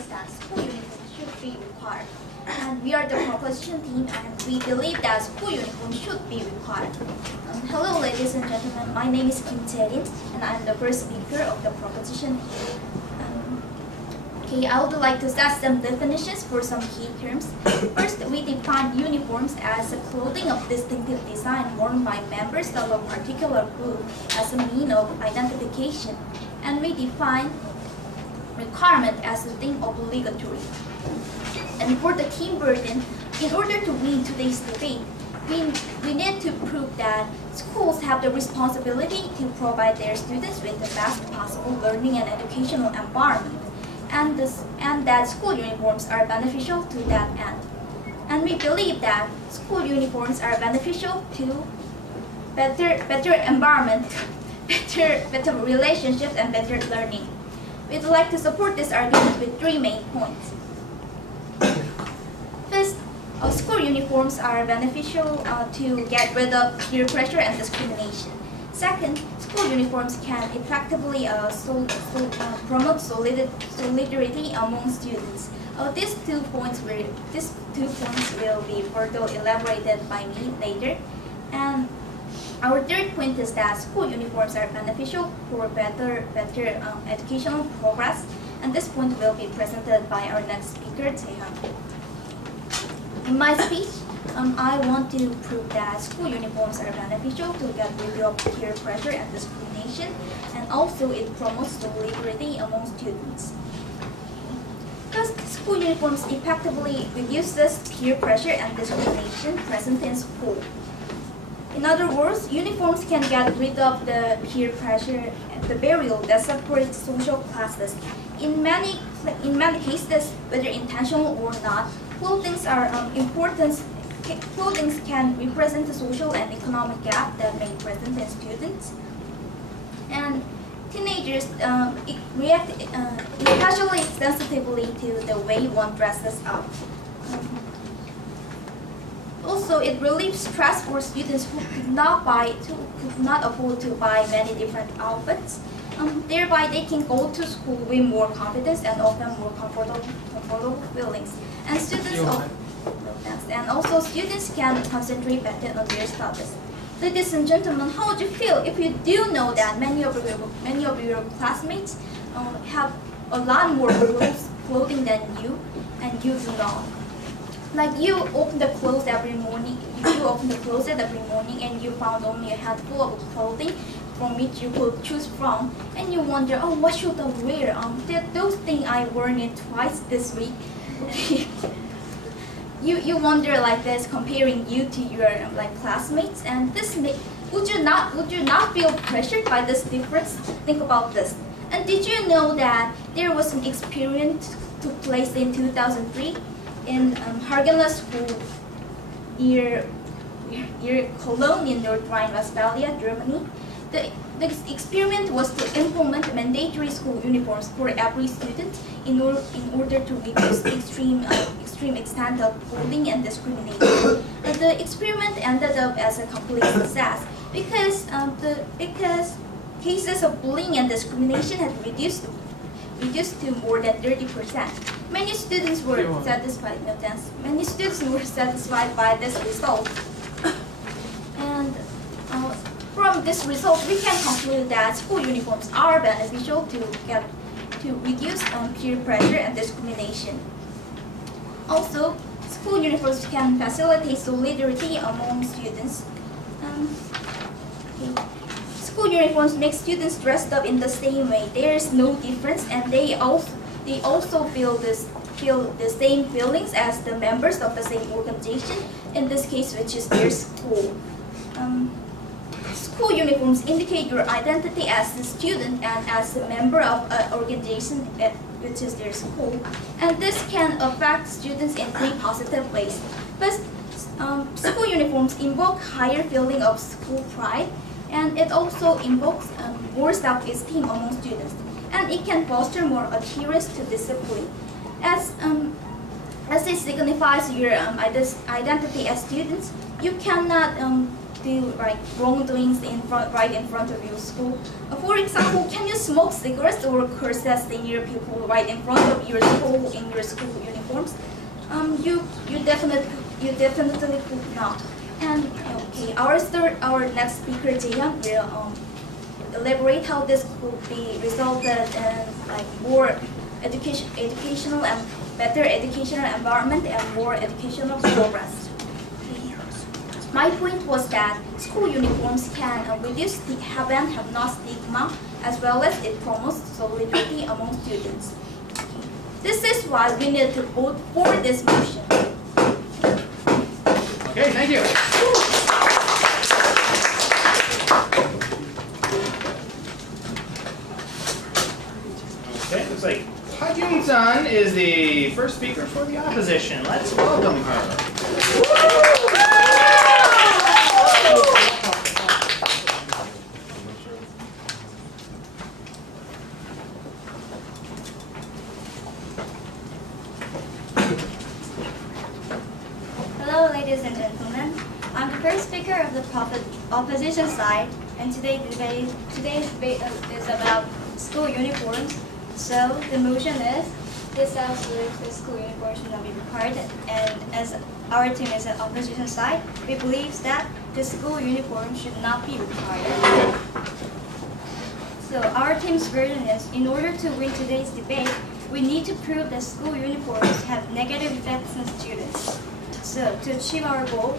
is that school uniforms should be required. And we are the proposition team, and we believe that school uniforms should be required. Hello, ladies and gentlemen. My name is Kim Jae-rin, and I'm the first speaker of the proposition team. I would like to set some definitions for some key terms. First, we define uniforms as a clothing of distinctive design worn by members of a particular group as a means of identification. And we define requirement as a thing obligatory. And for the team burden, in order to win today's debate, we need to prove that schools have the responsibility to provide their students with the best possible learning and educational environment, and that school uniforms are beneficial to that end. And we believe that school uniforms are beneficial to better environment, better relationships, and better learning. We'd like to support this argument with three main points. First, school uniforms are beneficial to get rid of peer pressure and discrimination. Second, school uniforms can effectively promote solidarity among students. These two points will be further elaborated by me later. And our third point is that school uniforms are beneficial for better educational progress. And this point will be presented by our next speaker, Daewon. In my speech, I want to prove that school uniforms are beneficial to get rid of peer pressure and discrimination, and also it promotes solidarity among students. Because school uniforms effectively reduces peer pressure and discrimination present in school. In other words, uniforms can get rid of the peer pressure and the barrier that separates social classes. In many cases, whether intentional or not, clothing can represent the social and economic gap that may present in students. And teenagers react especially sensitively to the way one dresses up. Also, it relieves stress for students who could not afford to buy many different outfits. Thereby, they can go to school with more confidence and often more comfortable feelings. And students can concentrate better on their studies. Ladies and gentlemen, how would you feel if you do know that many of your classmates have a lot more clothing than you, and you do not? Like you open the clothes every morning, and you found only a handful of clothing from which you could choose from, and you wonder, oh, what should I wear? Those things I worn it twice this week. you wonder like this, comparing you to your classmates, and would you not feel pressured by this difference? Think about this. And did you know that there was an experiment took place in 2003 in Hagenla School near Cologne in North Rhine-Westphalia, Germany? The experiment was to implement mandatory school uniforms for every student in order to reduce the extreme extent of bullying and discrimination. And the experiment ended up as a complete success because cases of bullying and discrimination had reduced to more than 30%. Many students were satisfied. Many students were satisfied by this result. And from this result, we can conclude that school uniforms are beneficial to reduce peer pressure and discrimination. Also, school uniforms can facilitate solidarity among students. School uniforms make students dressed up in the same way. There is no difference, and they also feel the same feelings as the members of the same organization. In this case, which is their school. School uniforms indicate your identity as a student and as a member of an organization, which is their school. And this can affect students in three positive ways. First, school uniforms invoke higher feeling of school pride, and it also invokes more self-esteem among students. And it can foster more adherence to discipline. As it signifies your identity as students, you cannot do like wrongdoings right in front of your school. For example, can you smoke cigarettes or curse at senior people right in front of your school in your school uniforms? You definitely could not. And okay, our next speaker Daewon will elaborate how this could be resulted in like more educational and better educational environment and more educational progress. My point was that school uniforms can reduce the have and have not stigma, as well as it promotes solidarity among students. This is why we need to vote for this motion. Okay, thank you. Okay, looks like Ha Jun-sun is the first speaker for the opposition. Let's welcome her. Hello, ladies and gentlemen. I'm the first speaker of the opposition side, and today's debate is about school uniforms. So the motion is, this House believes the school uniform should not be required, and as our team is an opposition side, we believe that the school uniform should not be required. So our team's version is, in order to win today's debate, we need to prove that school uniforms have negative effects on students. So to achieve our goal,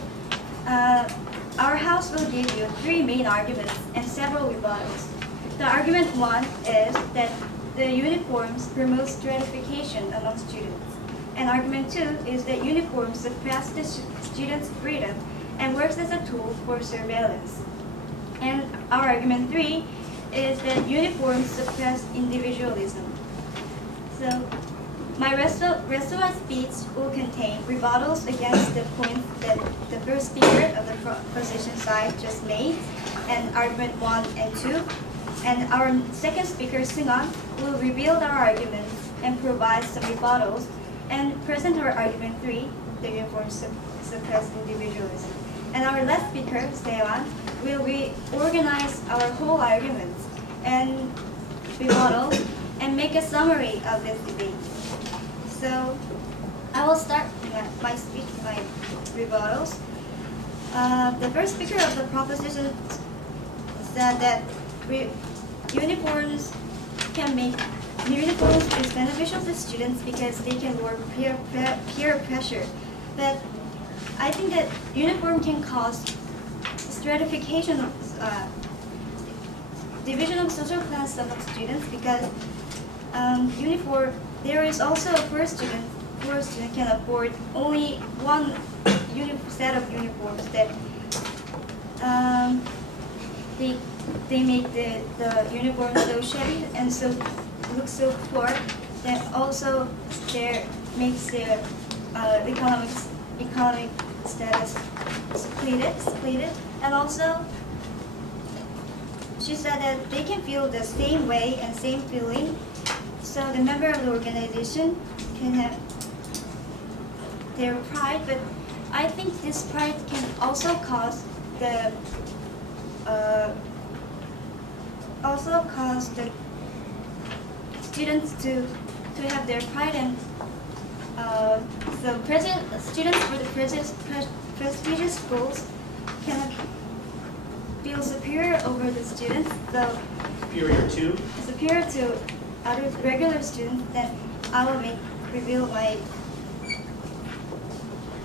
our house will give you 3 main arguments and several rebuttals. The argument 1 is that the uniforms promote stratification among students. And argument 2 is that uniforms suppress the students' freedom and works as a tool for surveillance. And our argument 3 is that uniforms suppress individualism. So my rest of my speech will contain rebuttals against the points that the first speaker of the opposition side just made, and argument 1 and 2. And our second speaker, Seung-won, will reveal our arguments and provide some rebuttals and present our argument 3, the uniforms suppress individualism. And our last speaker, Daewon, will reorganize our whole arguments and rebuttals and make a summary of this debate. So I will start my speech, my rebuttals. The first speaker of the proposition said that uniforms is beneficial to students because they can lower peer pressure. But I think that uniform can cause stratification of division of social class among students, because there is also a poor student can afford only one set of uniforms that they make the uniform so shabby and so look so poor that also makes their economic status split. And also she said that they can feel the same way and same feeling, so the member of the organization can have their pride, but I think this pride can also cause the students to have their pride, and students for the prestigious schools can feel superior over the students, so superior to other regular students. Then I will reveal my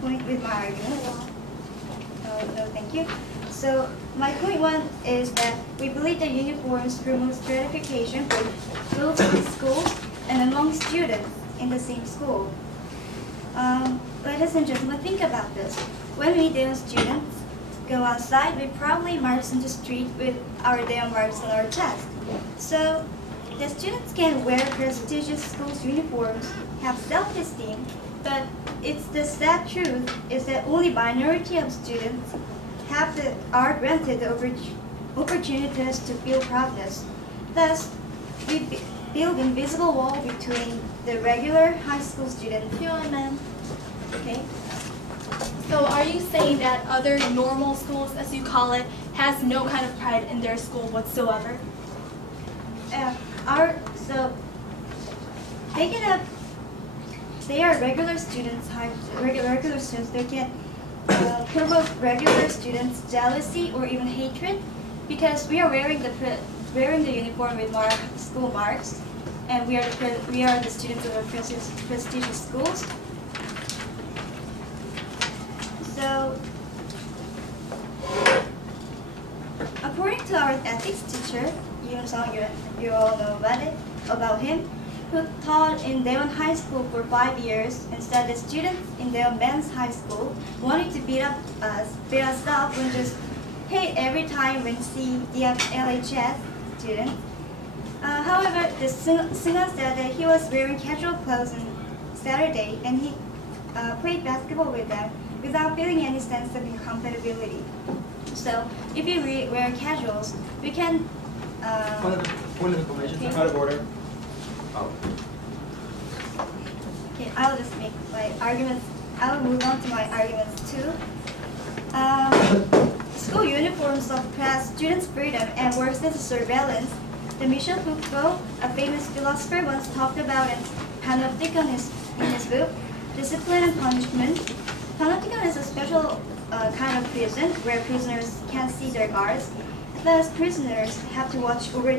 point with my argument. No, thank you. So my point 1 is that we believe that uniforms promote stratification both in schools and among students in the same school. Ladies and gentlemen, think about this. When we Daewon students go outside, we probably march in the street with our Daewon marks on our chest. So the students can wear prestigious schools uniforms, have self-esteem, but it's the sad truth is that only minority of students are granted the opportunities to feel proudness. Thus, we build invisible wall between the regular high school students. Okay. So are you saying that other normal schools, as you call it, has no kind of pride in their school whatsoever? So they are regular students. Regular students. They can provoke regular students jealousy or even hatred because we are wearing the uniform with school marks, and we are the students of our prestigious schools. So, according to our ethics teacher, Yoon Sung, you all know about him, who taught in Daewon High School for 5 years, and said the students in Daewon Men's High School wanted to beat us up when just hate every time when see the LHS students. However, the singer said that he was wearing casual clothes on Saturday, and he played basketball with them without feeling any sense of incompatibility. So, if you wear casuals, we can. Point of information. Okay. Out of order. Oh. Okay, I'll just make my arguments. I'll move on to my arguments too. School uniforms suppress students' freedom and worsen surveillance. The Michel Foucault, a famous philosopher, once talked about in Panopticon in his book, Discipline and Punishment. Panopticon is a special kind of prison where prisoners can't see their guards. Thus, prisoners have to watch over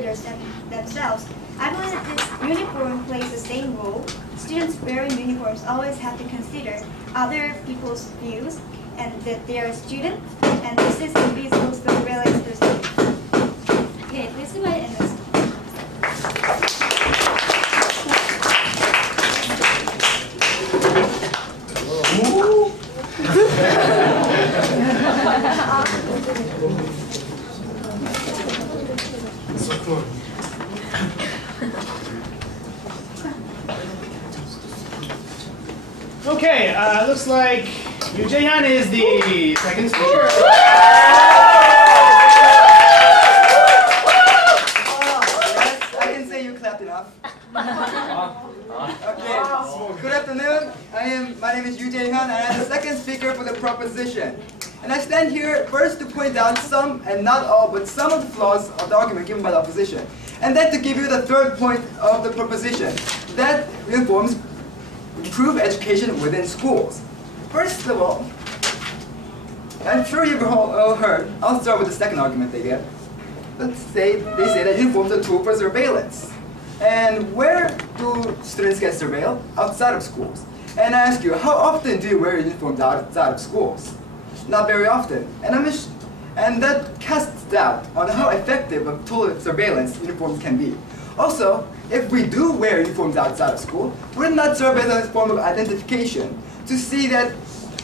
themselves. I believe that this uniform plays the same role. Students wearing uniforms always have to consider other people's views and that they are students, and this is invisible surveillance procedure. Okay, this is my end. Okay, looks like Yoo Jae-hyun is the second speaker. Yes, I can say you clapped enough. Okay, good afternoon. My name is Yoo Jae-hyun, and I'm the second speaker for the proposition. And I stand here first to point out some, and not all, but some of the flaws of the argument given by the opposition. And then to give you the third point of the proposition, that reforms improve education within schools. First of all, I'm sure you've all heard, I'll start with the second argument they give. They say that uniforms are a tool for surveillance. And where do students get surveilled? Outside of schools. And I ask you, how often do you wear uniforms outside of schools? Not very often. And that casts doubt on how effective a tool of surveillance uniforms can be. Also, if we do wear uniforms outside of school, would it not serve as a form of identification to see that,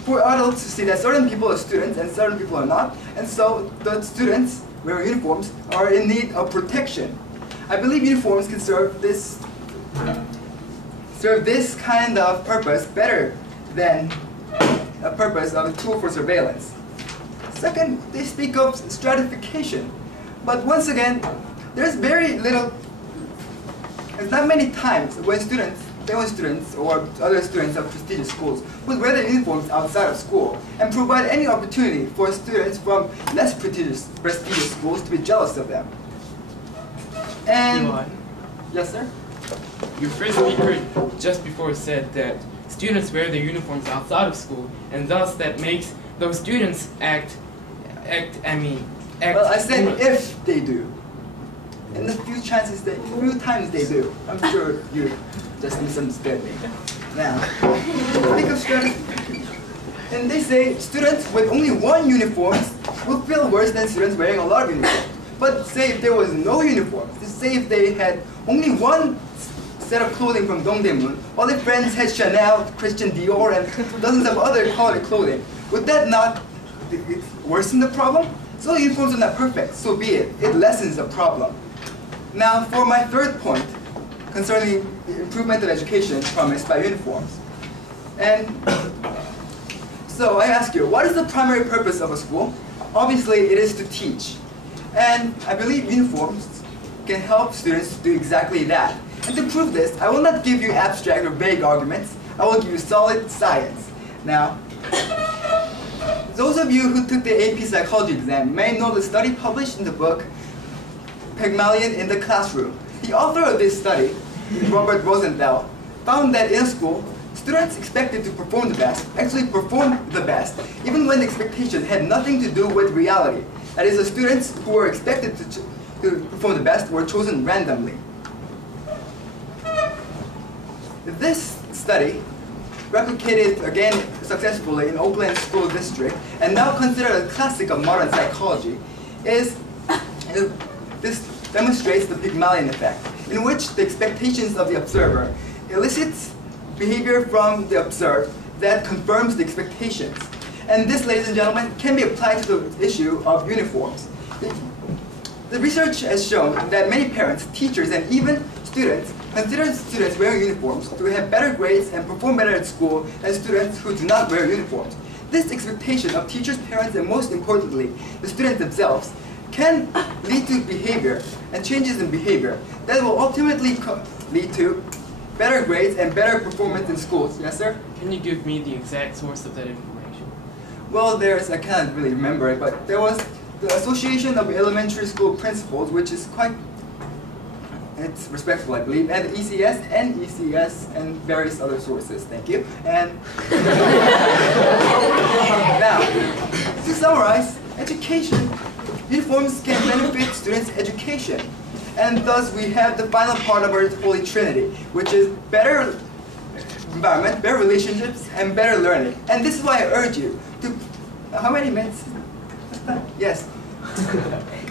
for adults to see that certain people are students and certain people are not, and so the students wearing uniforms are in need of protection. I believe uniforms can serve this kind of purpose better than a purpose of a tool for surveillance. Second, they speak of stratification, but once again, there's not many times when Daewon students or other students of prestigious schools would wear their uniforms outside of school and provide any opportunity for students from less prestigious schools to be jealous of them. And Daewon, yes, sir. your first speaker just before said that students wear their uniforms outside of school, and thus that makes those students act. Well, I said if they do. And the few times they do. I'm sure you just misunderstood me. Now, think of stratification. And they say students with only one uniform will feel worse than students wearing a lot of uniforms. But say if there was no uniforms, say if they had only one set of clothing from Dongdaemun, all their friends had Chanel, Christian Dior, and dozens of other quality clothing, would that not worsen the problem? So uniforms are not perfect, so be it. It lessens the problem. Now, for my third point, concerning the improvement of education promised by uniforms. And so I ask you, what is the primary purpose of a school? Obviously, it is to teach. And I believe uniforms can help students do exactly that. And to prove this, I will not give you abstract or vague arguments. I will give you solid science. Now, Those of you who took the AP Psychology exam may know the study published in the book Pygmalion in the Classroom. The author of this study, Robert Rosenthal, found that in school, students expected to perform the best actually performed the best, even when the expectation had nothing to do with reality. That is, the students who were expected to perform the best were chosen randomly. This study, replicated again successfully in Oakland School District and now considered a classic of modern psychology, this demonstrates the Pygmalion effect, in which the expectations of the observer elicits behavior from the observed that confirms the expectations. And this, ladies and gentlemen, can be applied to the issue of uniforms. The research has shown that many parents, teachers, and even students consider students wearing uniforms to have better grades and perform better at school than students who do not wear uniforms. This expectation of teachers, parents, and most importantly, the students themselves, can lead to behavior and changes in behavior that will ultimately lead to better grades and better performance in schools. Yes, sir? Can you give me the exact source of that information? Well, I can't really remember it, but there was the Association of Elementary School Principals, which is it's respectful, I believe, and ECS, and various other sources. Thank you. And now, to summarize, education, uniforms can benefit students' education. And thus we have the final part of our Holy Trinity, which is better environment, better relationships, and better learning. And this is why I urge you to, how many minutes? Yes.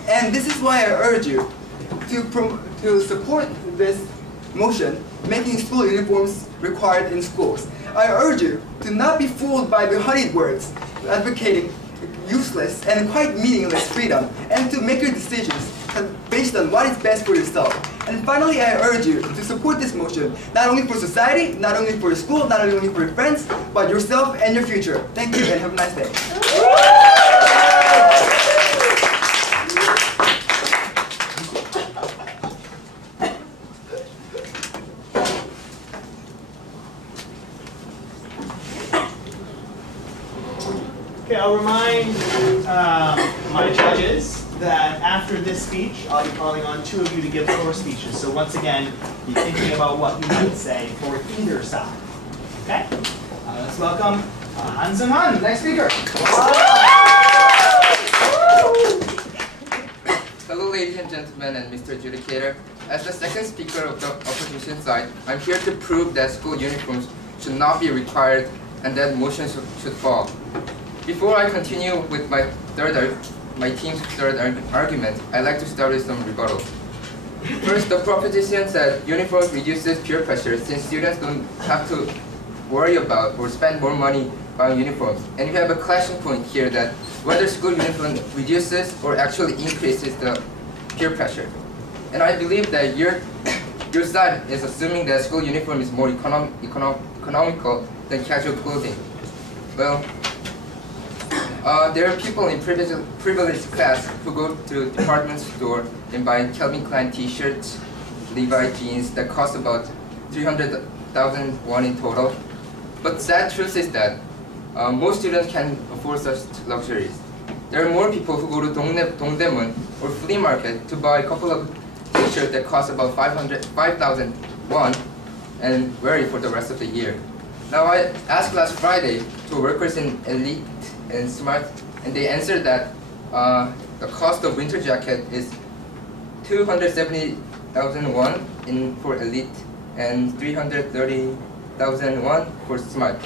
And this is why I urge you to support this motion, making school uniforms required in schools. I urge you to not be fooled by the honeyed words advocating useless and quite meaningless freedom, and to make your decisions based on what is best for yourself. And finally, I urge you to support this motion, not only for society, not only for your school, not only for your friends, but yourself and your future. Thank you and have a nice day. Okay, I'll remind my judges that after this speech, I'll be calling on two of you to give floor speeches. So once again, be thinking about what you might say for either side. Okay? Let's welcome Han Seung-han, next speaker. Hello, ladies and gentlemen, and Mr. Adjudicator. As the second speaker of the opposition side, I'm here to prove that school uniforms should not be required and that motion should fall. Before I continue with my team's third argument, I'd like to start with some rebuttal. First, the proposition said uniform reduces peer pressure since students don't have to worry about or spend more money buying uniforms. And we have a clashing point here that whether school uniform reduces or actually increases the peer pressure. And I believe that your side is assuming that school uniform is more economical than casual clothing. Well, there are people in privileged class who go to department store and buy Calvin Klein t-shirts, Levi jeans that cost about 300,000 won in total. But sad truth is that most students can afford such luxuries. There are more people who go to Dongdaemun or flea market to buy a couple of t-shirts that cost about 5,000 won and wear it for the rest of the year. Now I asked last Friday to workers in Elite and Smart, and they answered that the cost of winter jacket is 270,000 won for Elite and 330,000 won for Smart.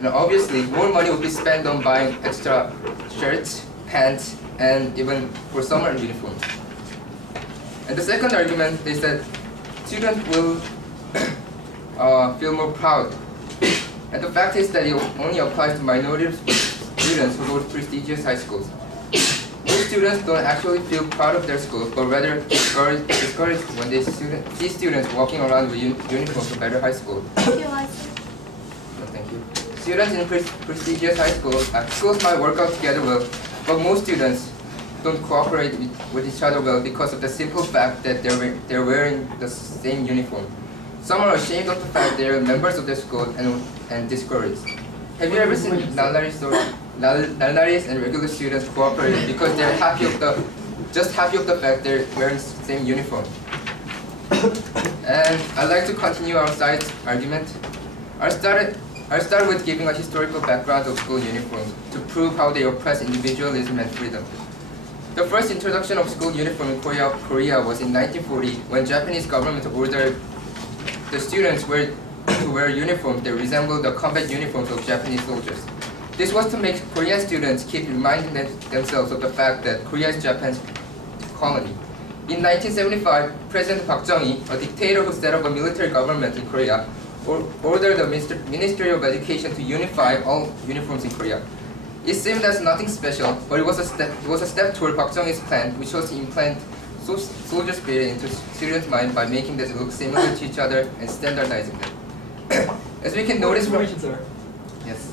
Now obviously, more money will be spent on buying extra shirts, pants, and even for summer uniforms. And the second argument is that students will feel more proud. And the fact is that it only applies to minority students who go to prestigious high schools. Most students don't actually feel proud of their school, but rather discouraged when they see students walking around with uniforms from better high school. No, thank you. Students in prestigious high schools, schools might work out together well, but most students don't cooperate with each other well because of the simple fact that they're wearing the same uniform. Some are ashamed of the fact they are members of their school and discouraged. Have you ever seen Nalari story? Nalnaris and regular students cooperate because they're just happy of the fact they're wearing the same uniform. And I'd like to continue our side argument. I'll start with giving a historical background of school uniforms to prove how they oppress individualism and freedom. The first introduction of school uniform in Korea was in 1940 when Japanese government ordered the students to wear uniforms that resembled the combat uniforms of Japanese soldiers. This was to make Korean students keep reminding themselves of the fact that Korea is Japan's colony. In 1975, President Park Chung-hee, a dictator who set up a military government in Korea, ordered the Ministry of Education to unify all uniforms in Korea. It seemed as nothing special, but it was a step toward Park Chung-hee's plan, which was to implant soldier spirit into students' mind by making them look similar to each other and standardizing them. As we can notice from... Yes.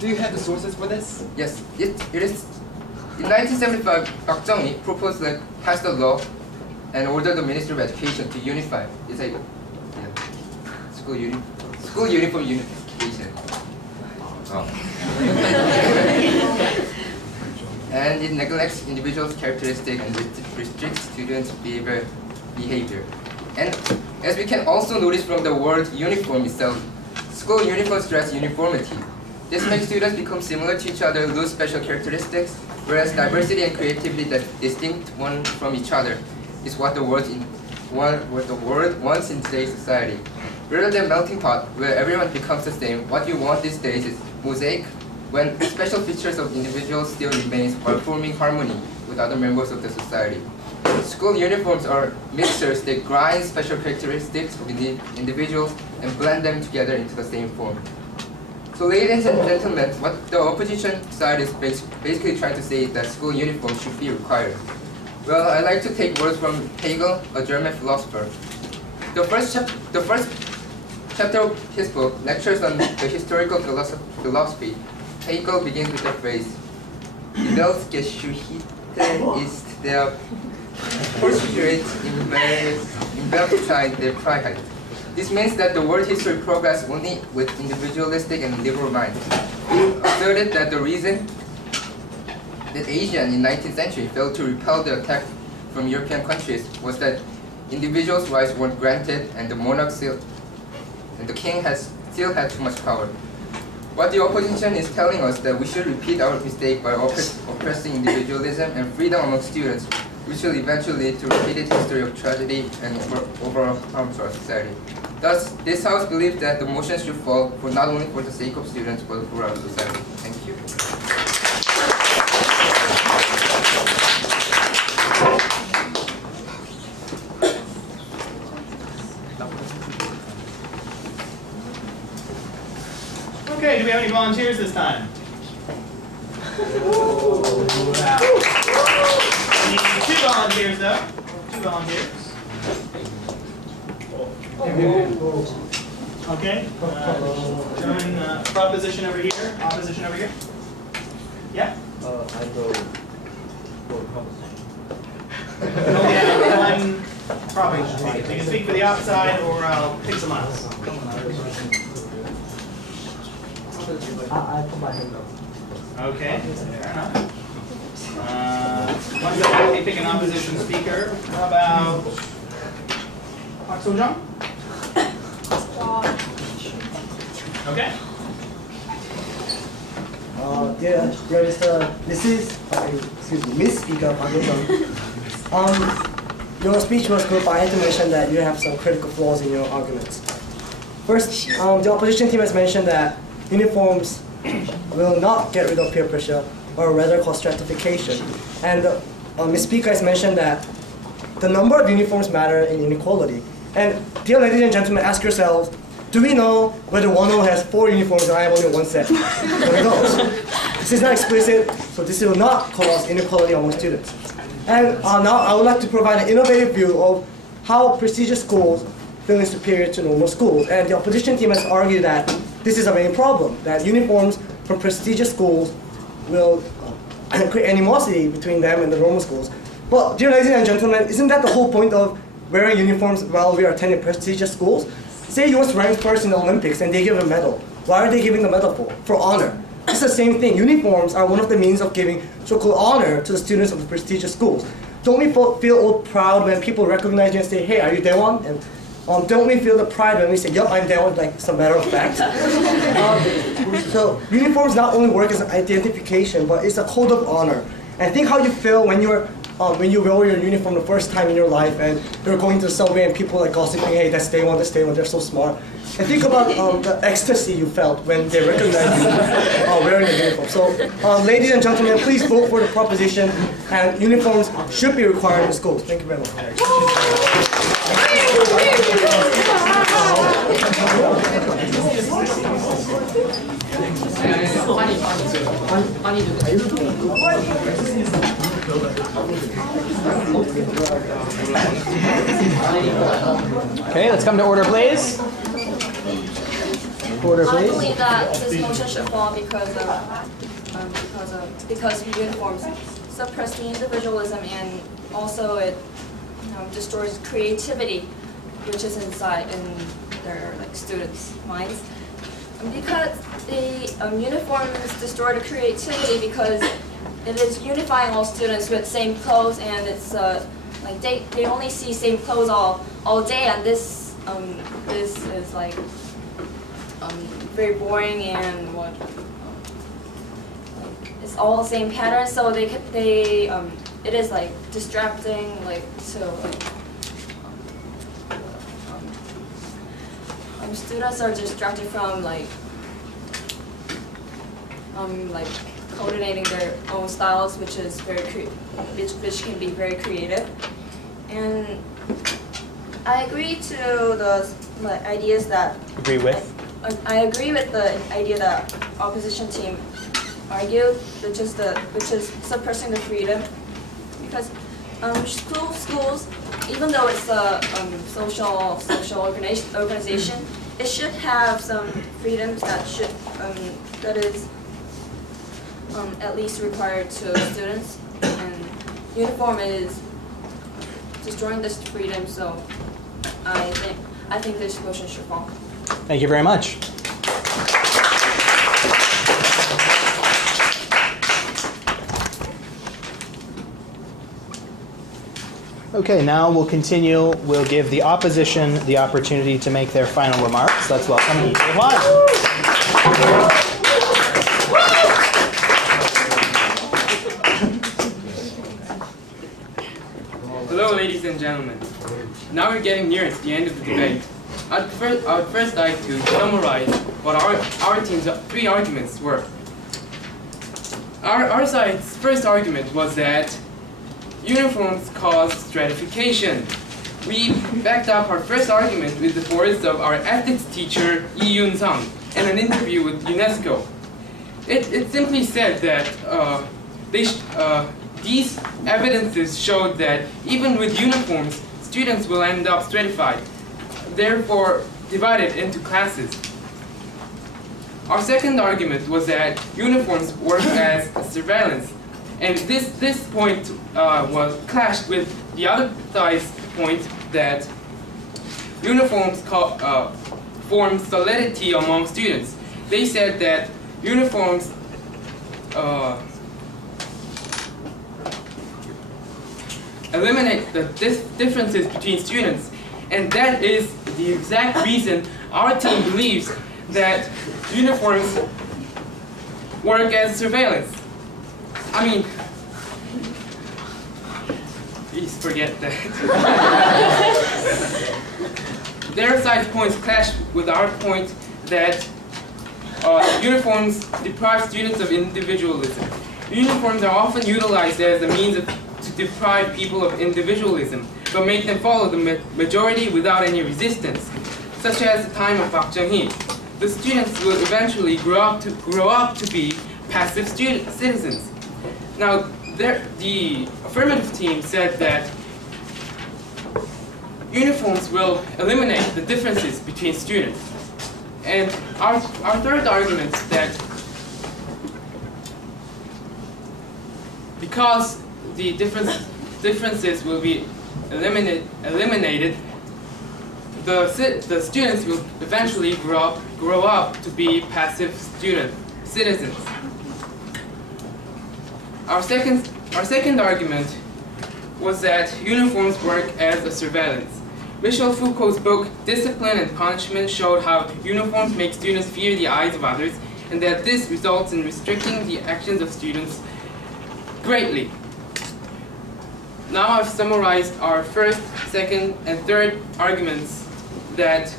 Do you have the sources for this? Yes, it is. In 1975, Park Chung-hee proposed passed a law and ordered the Ministry of Education to unify. It's like school uniform unification. Oh. And it neglects individuals' characteristics and restricts students' behavior. And as we can also notice from the word uniform itself, school uniforms stress uniformity. This makes students become similar to each other, lose special characteristics, whereas diversity and creativity that distinct one from each other is what the word wants in today's society. Rather than melting pot, where everyone becomes the same, what you want these days is mosaic, when special features of individuals still remains while forming harmony with other members of the society. School uniforms are mixers that grind special characteristics of individuals and blend them together into the same form. So ladies and gentlemen, what the opposition side is basically trying to say is that school uniforms should be required. Well, I like to take words from Hegel, a German philosopher. The first chapter of his book, Lectures on the Historical Philosophy, Hegel begins with the phrase, Die Weltgeschichte ist der Fortschritt in Weltzeit der Freiheit. This means that the world history progressed only with individualistic and liberal minds. He asserted that the reason that Asia in the 19th century failed to repel the attack from European countries was that individuals' rights weren't granted and the monarch and the king still had too much power. What the opposition is telling us that we should repeat our mistake by oppressing individualism and freedom among students, which will eventually lead to repeated history of tragedy and overall harm to our society. Thus, this House believes that the motion should fall for not only for the sake of students, but for our society. Thank you. Okay, do we have any volunteers this time? Wow. We need 2 volunteers though. 2 volunteers. Okay. Join proposition over here. Opposition over here. Yeah. I go for proposition. We only have 1 proposition. You can speak for the outside, or I'll pick someone else. I put my hand up. Okay, fair enough. Once I pick an opposition speaker, how about Park So-jung? Okay. Dear Mr. Miss Speaker Park So-jung. Your speech was good, but I had to mention that you have some critical flaws in your arguments. First, the opposition team has mentioned that uniforms will not get rid of peer pressure, or rather cause stratification. And Ms. Speaker has mentioned that the number of uniforms matter in inequality. And dear ladies and gentlemen, ask yourselves, do we know whether 1O has 4 uniforms and I have only 1 set? Nobody knows. This is not explicit, so this will not cause inequality among students. And now I would like to provide an innovative view of how prestigious schools feeling superior to normal schools. And the opposition team has argued that this is a main problem, that uniforms from prestigious schools will create animosity between them and the normal schools. But dear ladies and gentlemen, isn't that the whole point of wearing uniforms while we are attending prestigious schools? Say you was ranked first in the Olympics and they give a medal. Why are they giving the metaphor? For honor. It's the same thing. Uniforms are one of the means of giving so-called honor to the students of the prestigious schools. Don't we feel all proud when people recognize you and say, hey, are you Daewon? And don't we feel the pride when we say, yup, I'm Daewon, like it's a matter of fact? So uniforms not only work as an identification, but it's a code of honor. And think how you feel when you wear your uniform the first time in your life and you're going to the subway and people are gossiping, hey, that's Daewon, they're so smart. And think about the ecstasy you felt when they recognized you wearing a uniform. So, ladies and gentlemen, please vote for the proposition, and uniforms should be required in schools. Thank you very much. Okay, let's come to order, please. Order, I please. believe that this motion should fall because uniforms suppress the individualism and also it destroys creativity, which is inside in their students' minds. Because the uniforms destroy the creativity because it is unifying all students with same clothes and it's like they only see same clothes all day and this is like very boring and it's all the same pattern, so it is like distracting, students are distracted from like coordinating their own styles, which is which can be very creative. And I agree to the ideas that Agree with? I agree with the idea that opposition team argued, which is suppressing the freedom, because schools, even though it's a social organization, it should have some freedoms that is at least required to students, and uniform is destroying this freedom. So I think this motion should fall. Thank you very much. Okay, now we'll continue. We'll give the opposition the opportunity to make their final remarks. Let's welcome Daewon. Hello, ladies and gentlemen. Now we're getting near to the end of the debate. I would first like to summarize what our team's three arguments were. Our side's first argument was that uniforms cause stratification. We backed up our first argument with the words of our ethics teacher, Lee Yun-sung, in an interview with UNESCO. It simply said that these evidences showed that even with uniforms, students will end up stratified, therefore divided into classes. Our second argument was that uniforms work as surveillance, and this point was clashed with the other side's point that uniforms form solidity among students. They said that uniforms eliminate the differences between students, and that is the exact reason our team believes that uniforms work as surveillance. I mean, please forget that. Their side's points clash with our point that uniforms deprive students of individualism. Uniforms are often utilized as a means to deprive people of individualism, but make them follow the majority without any resistance, such as the time of Park Chung-hee. The students will eventually grow up to be passive citizens. Now, the affirmative team said that uniforms will eliminate the differences between students. And our third argument is that because the differences will be eliminated, the students will eventually grow up to be passive citizens. Our second argument was that uniforms work as a surveillance. Michel Foucault's book Discipline and Punishment showed how uniforms make students fear the eyes of others, and that this results in restricting the actions of students greatly. Now I've summarized our first, second, and third arguments that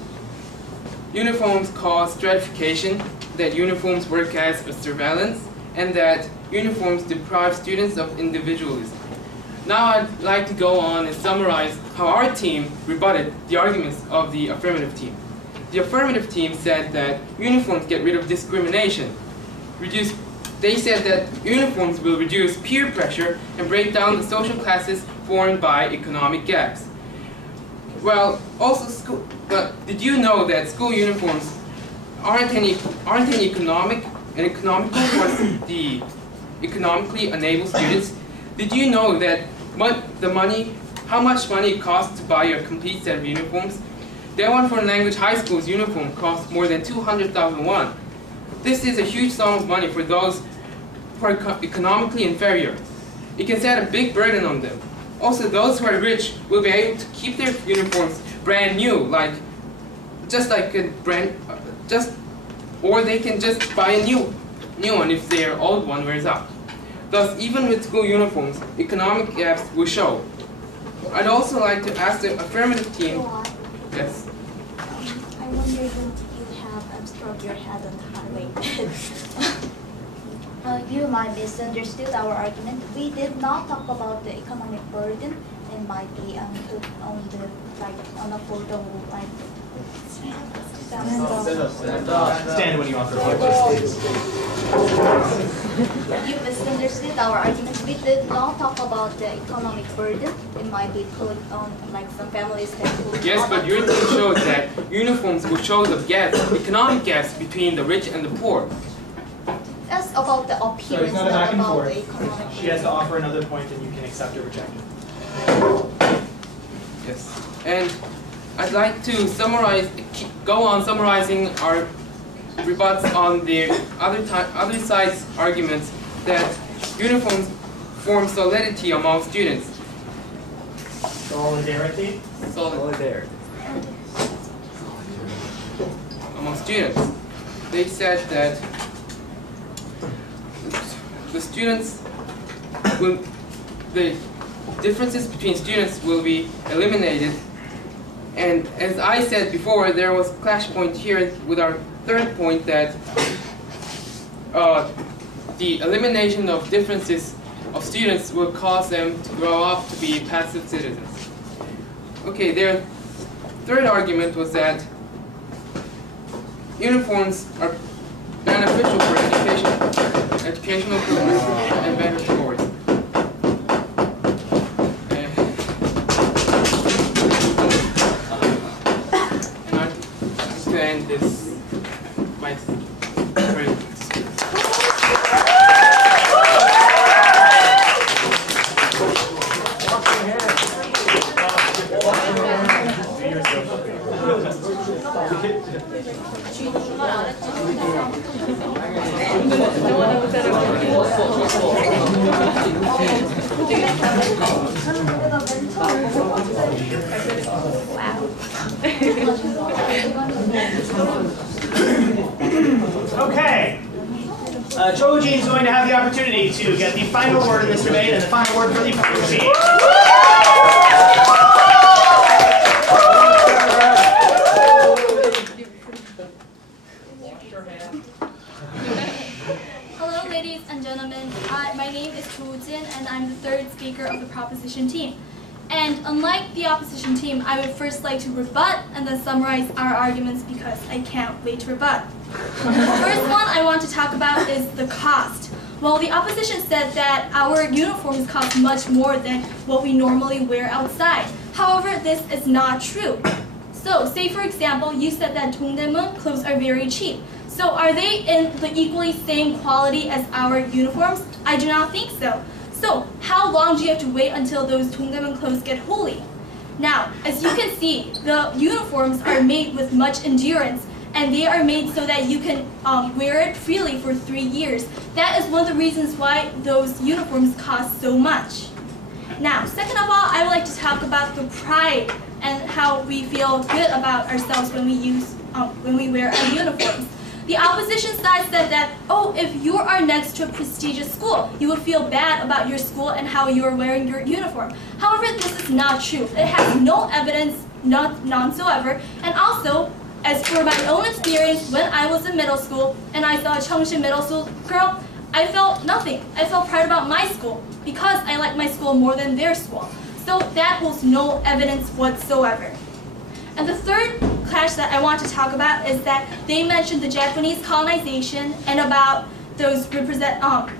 uniforms cause stratification, that uniforms work as a surveillance, and that uniforms deprive students of individualism. Now I'd like to go on and summarize how our team rebutted the arguments of the affirmative team. The affirmative team said that uniforms get rid of discrimination. They said that uniforms will reduce peer pressure and break down the social classes formed by economic gaps. Well, but did you know that school uniforms aren't economical for the economically enabled students? Did you know that how much money it costs to buy a complete set of uniforms? Daewon Foreign Language High School's uniform costs more than 200,000 won. This is a huge sum of money for those who are economically inferior. It can set a big burden on them. Also, those who are rich will be able to keep their uniforms brand new, or they can just buy a new one if their old one wears out. Thus, even with school uniforms, economic gaps will show. I'd also like to ask the affirmative team. Yes. I wonder if you have struck your head on the highway. You might misunderstood our argument. We did not talk about the economic burden. It might be put on a photo like. Stand when you offer. You misunderstood our argument. We did not talk about the economic burden. It might be put on like some families that. Yes, but your team showed that uniforms will show the gaps, economic gaps between the rich and the poor. That's about the appearance, So it's not a back and about forth. the economic. She has to offer another point, and you can accept or reject it. Yes, and I'd like to go on summarizing our rebuts on the other side's arguments that uniforms form solidity among students. Solidarity? Solidarity. Among students. They said that the differences between students will be eliminated. And as I said before, there was a clash point here with our third point that the elimination of differences of students will cause them to grow up to be passive citizens. Okay, their third argument was that uniforms are beneficial for educational purposes and better scores. And I'd like to end this by praying. Okay. Chojin is going to have the opportunity to get the final word in this debate and the final word for the opposing team. Hello, ladies and gentlemen. My name is Chojin, and I'm the third speaker of the proposition team. And unlike the opposition team, I would first like to rebut and then summarize our arguments because I can't wait to rebut. The first one I want to talk about is the cost. Well, the opposition said that our uniforms cost much more than what we normally wear outside. However, this is not true. So, say for example, you said that Dongdaemun clothes are very cheap. So, are they in the equally same quality as our uniforms? I do not think so. So, how long do you have to wait until those Dongdaemun clothes get holey? Now, as you can see, the uniforms are made with much endurance, and they are made so that you can wear it freely for 3 years. That is one of the reasons why those uniforms cost so much. Now, second of all, I would like to talk about the pride and how we feel good about ourselves when we wear our uniforms. The opposition side said that, oh, if you are next to a prestigious school, you will feel bad about your school and how you are wearing your uniform. However, this is not true. It has no evidence, none whatsoever. And also, as for my own experience, when I was in middle school and I saw a Cheongshin Middle School girl, I felt nothing. I felt proud about my school because I like my school more than their school. So that holds no evidence whatsoever. And the third clash that I want to talk about is that they mentioned the Japanese colonization and about those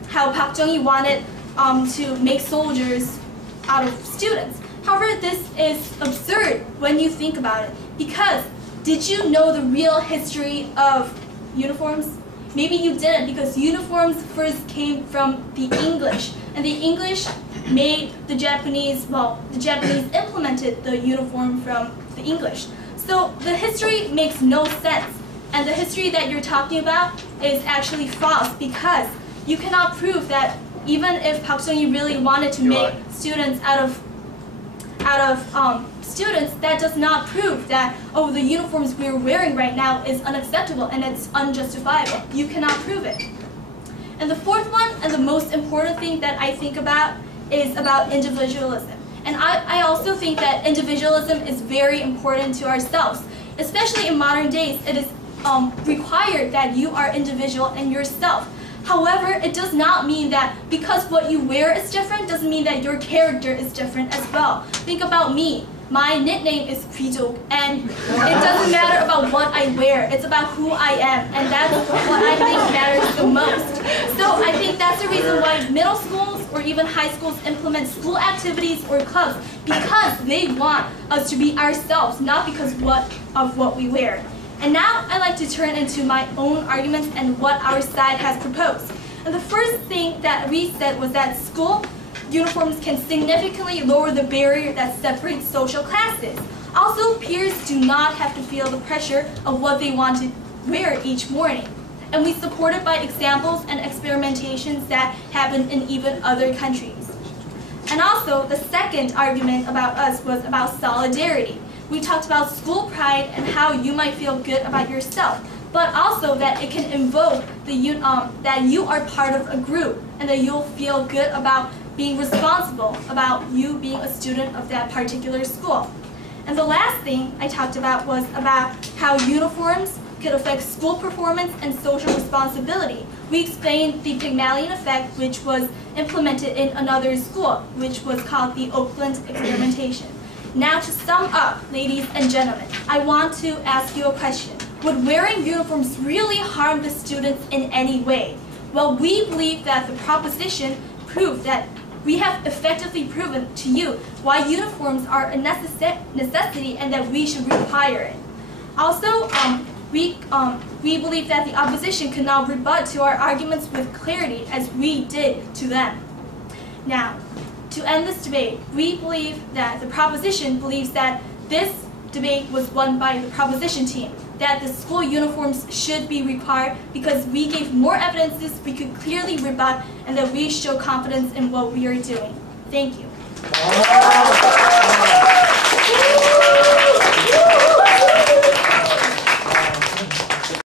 how Park Chung-hee wanted to make soldiers out of students. However, this is absurd when you think about it, because did you know the real history of uniforms? Maybe you didn't, because uniforms first came from the English, and the English made the Japanese implemented the uniform from the English. So the history makes no sense, and the history that you're talking about is actually false, because you cannot prove that even if Park Chung-hee really wanted to make students out of students, that does not prove that, oh, the uniforms we're wearing right now is unacceptable and it's unjustifiable. You cannot prove it. And the fourth one, and the most important thing that I think about, is about individualism. And I also think that individualism is very important to ourselves. Especially in modern days, it is required that you are individual and yourself. However, it does not mean that because what you wear is different doesn't mean that your character is different as well. Think about me. My nickname is Kwijok, and it doesn't matter about what I wear. It's about who I am, and that's what I think matters the most. So I think that's the reason why middle schools or even high schools implement school activities or clubs, because they want us to be ourselves, not because of what we wear. And now I'd like to turn into my own arguments and what our side has proposed. And the first thing that we said was that school uniforms can significantly lower the barrier that separates social classes. Also, peers do not have to feel the pressure of what they want to wear each morning. And we support it by examples and experimentations that happen in even other countries. And also, the second argument about us was about solidarity. We talked about school pride and how you might feel good about yourself, but also that it can invoke that you are part of a group and that you'll feel good about being responsible about you being a student of that particular school. And the last thing I talked about was about how uniforms could affect school performance and social responsibility. We explained the Pygmalion effect, which was implemented in another school, which was called the Oakland experimentation. Now to sum up, ladies and gentlemen, I want to ask you a question. Would wearing uniforms really harm the students in any way? Well, we believe that the proposition proved that we have effectively proven to you why uniforms are a necessity and that we should require it. Also, we believe that the opposition could not rebut to our arguments with clarity as we did to them. Now, to end this debate, we believe that the proposition believes that this debate was won by the proposition team, that the school uniforms should be required because we gave more evidences we could clearly rebut and that we show confidence in what we are doing. Thank you.